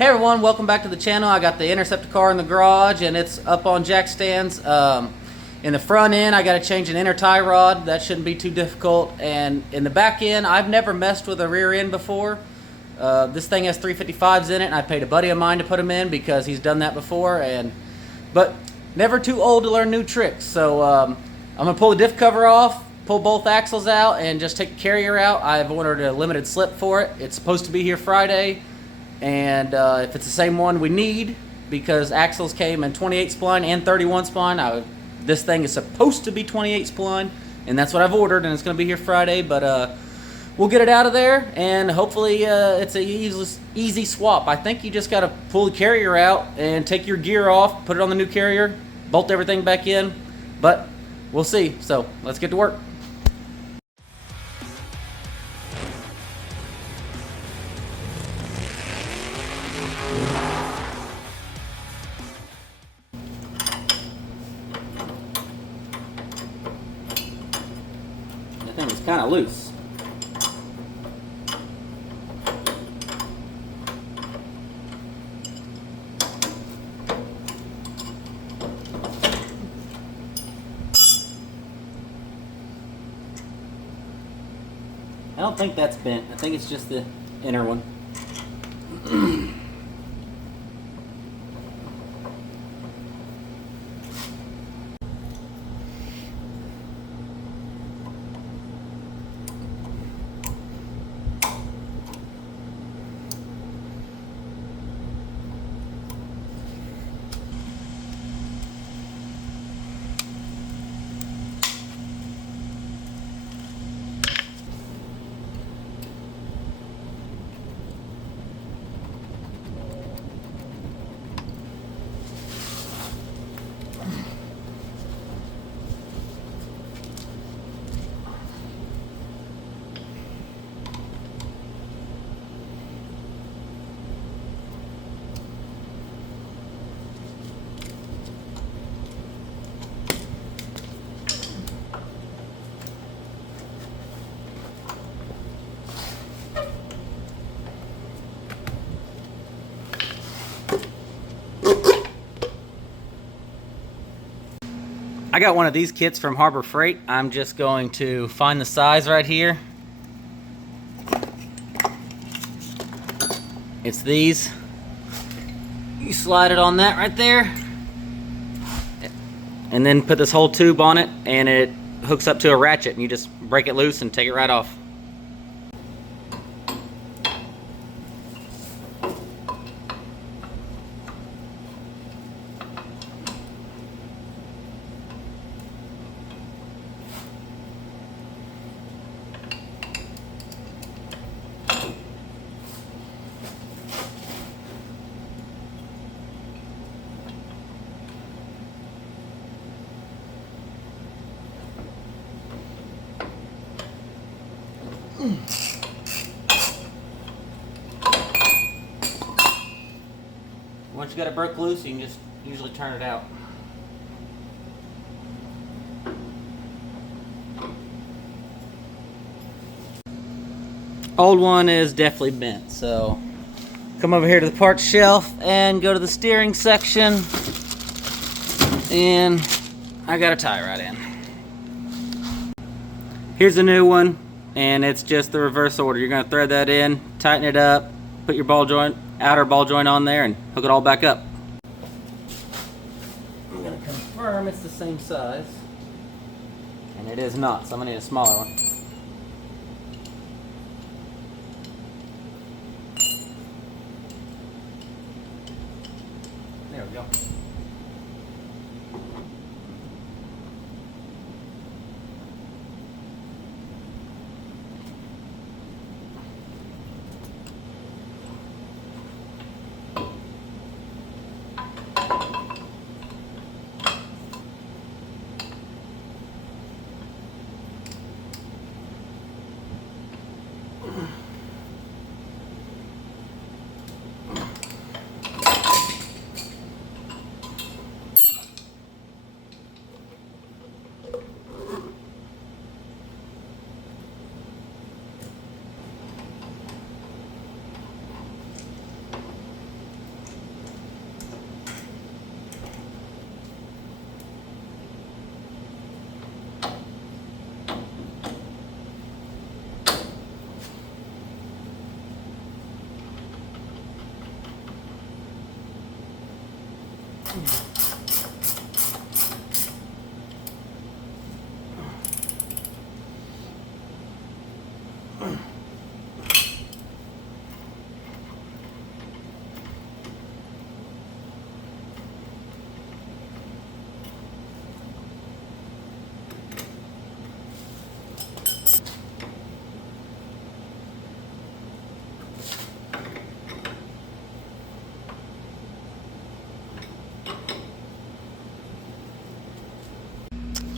Hey everyone, welcome back to the channel. I got the Interceptor car in the garage and it's up on jack stands. In the front end, I got to change an inner tie rod. That shouldn't be too difficult. And in the back end, I've never messed with a rear end before. This thing has 355s in it, and I paid a buddy of mine to put them in because he's done that before. But never too old to learn new tricks. So I'm gonna pull the diff cover off, pull both axles out, and just take the carrier out. I've ordered a limited slip for it. It's supposed to be here Friday. And if it's the same one we need, because axles came in 28 spline and 31 spline, this thing is supposed to be 28 spline, and that's what I've ordered, and it's going to be here Friday. But we'll get it out of there, and hopefully it's an easy swap. I think you just got to pull the carrier out and take your gear off, put it on the new carrier, bolt everything back in, but we'll see. So let's get to work. That thing is kind of loose. I don't think that's bent. I think it's just the inner one. I got one of these kits from Harbor Freight. I'm just going to find the size right here. It's these. You slide it on that right there, and then put this whole tube on it, and it hooks up to a ratchet, and you just break it loose and take it right off. Once you got it broke loose, you can just usually turn it out. Old one is definitely bent, so come over here to the parts shelf and go to the steering section, and I got a tie rod in. Here's a new one, and it's just the reverse order. You're going to thread that in, tighten it up, put your ball joint, outer ball joint on there, and hook it all back up. I'm going to confirm it's the same size, and it is not, so I'm going to need a smaller one. There we go.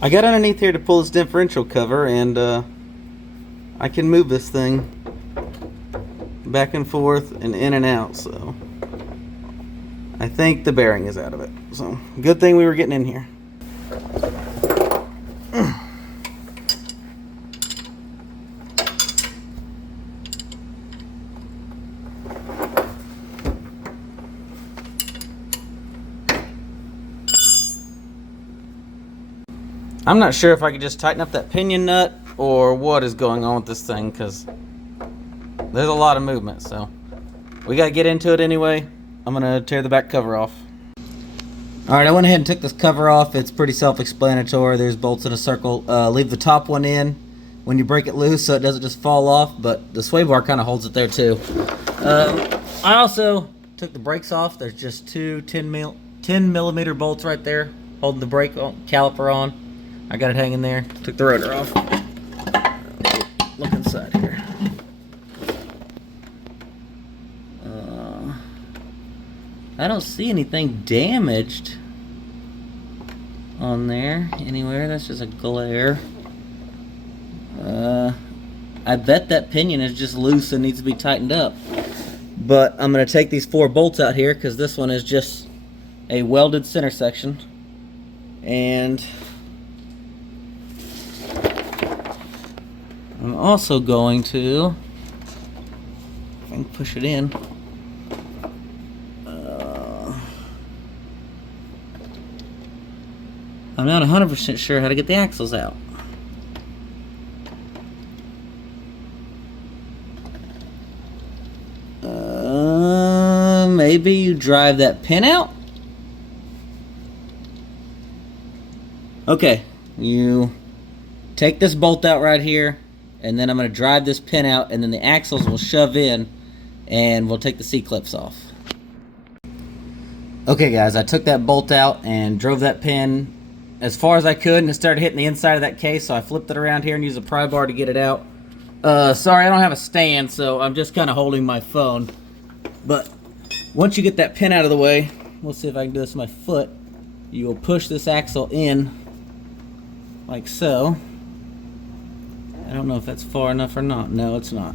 I got underneath here to pull this differential cover, and I can move this thing back and forth and in and out, so I think the bearing is out of it. So good thing we were getting in here. I'm not sure if I could just tighten up that pinion nut or what is going on with this thing, because there's a lot of movement, so we got to get into it anyway. I'm going to tear the back cover off. Alright, I went ahead and took this cover off. It's pretty self-explanatory. There's bolts in a circle. Leave the top one in when you break it loose so it doesn't just fall off, but the sway bar kind of holds it there too. I also took the brakes off. There's just two 10 millimeter bolts right there holding the brake caliper on. I got it hanging there. Took the rotor off. Look inside here. I don't see anything damaged on there anywhere. That's just a glare. I bet that pinion is just loose and needs to be tightened up. But I'm going to take these 4 bolts out here because this one is just a welded center section. And I'm also going to, if I can push it in, I'm not 100% sure how to get the axles out. Maybe you drive that pin out? Okay, you take this bolt out right here, and then I'm going to drive this pin out, and then the axles will shove in, and we'll take the C-clips off. Okay guys, I took that bolt out and drove that pin as far as I could, and it started hitting the inside of that case, so I flipped it around here and used a pry bar to get it out. Sorry, I don't have a stand, so I'm just kind of holding my phone. But once you get that pin out of the way, we'll see if I can do this with my foot. You will push this axle in like so. I don't know if that's far enough or not. No, it's not.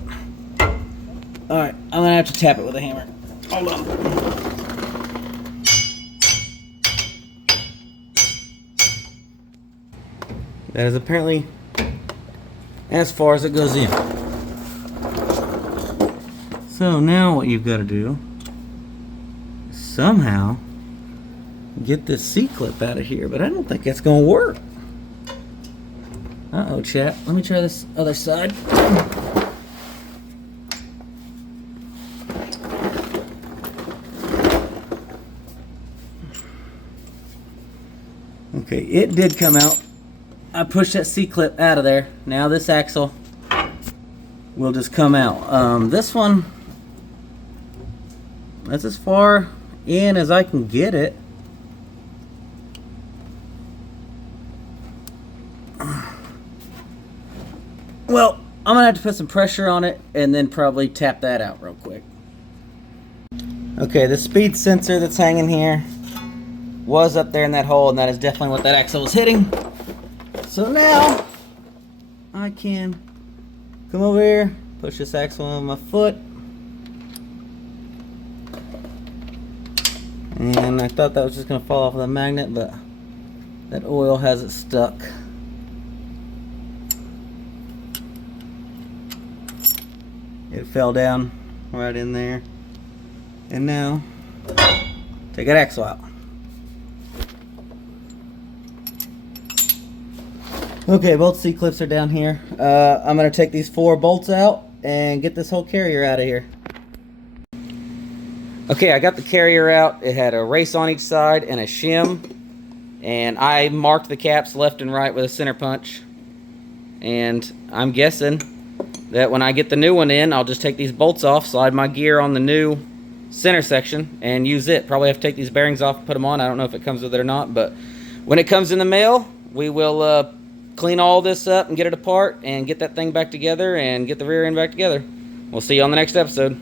Alright, I'm going to have to tap it with a hammer. Hold on. That is apparently as far as it goes in. So now what you've got to do is somehow get this C-clip out of here, but I don't think that's going to work. Uh-oh, chat. Let me try this other side. Okay, it did come out. I pushed that C-clip out of there. Now this axle will just come out. This one, that's as far in as I can get it. Well, I'm gonna have to put some pressure on it and then probably tap that out real quick. Okay, the speed sensor that's hanging here was up there in that hole, and that is definitely what that axle was hitting. So now I can come over here, push this axle on my foot, and I thought that was just going to fall off of the magnet, but that oil has it stuck. It fell down right in there, and now take that axle out. Okay, both C-clips are down here. I'm going to take these 4 bolts out and get this whole carrier out of here. Okay, I got the carrier out. It had a race on each side and a shim. And I marked the caps left and right with a center punch. And I'm guessing that when I get the new one in, I'll just take these bolts off, slide my gear on the new center section, and use it. Probably have to take these bearings off and put them on. I don't know if it comes with it or not, but when it comes in the mail, we will clean all this up and get it apart and get that thing back together and get the rear end back together. We'll see you on the next episode.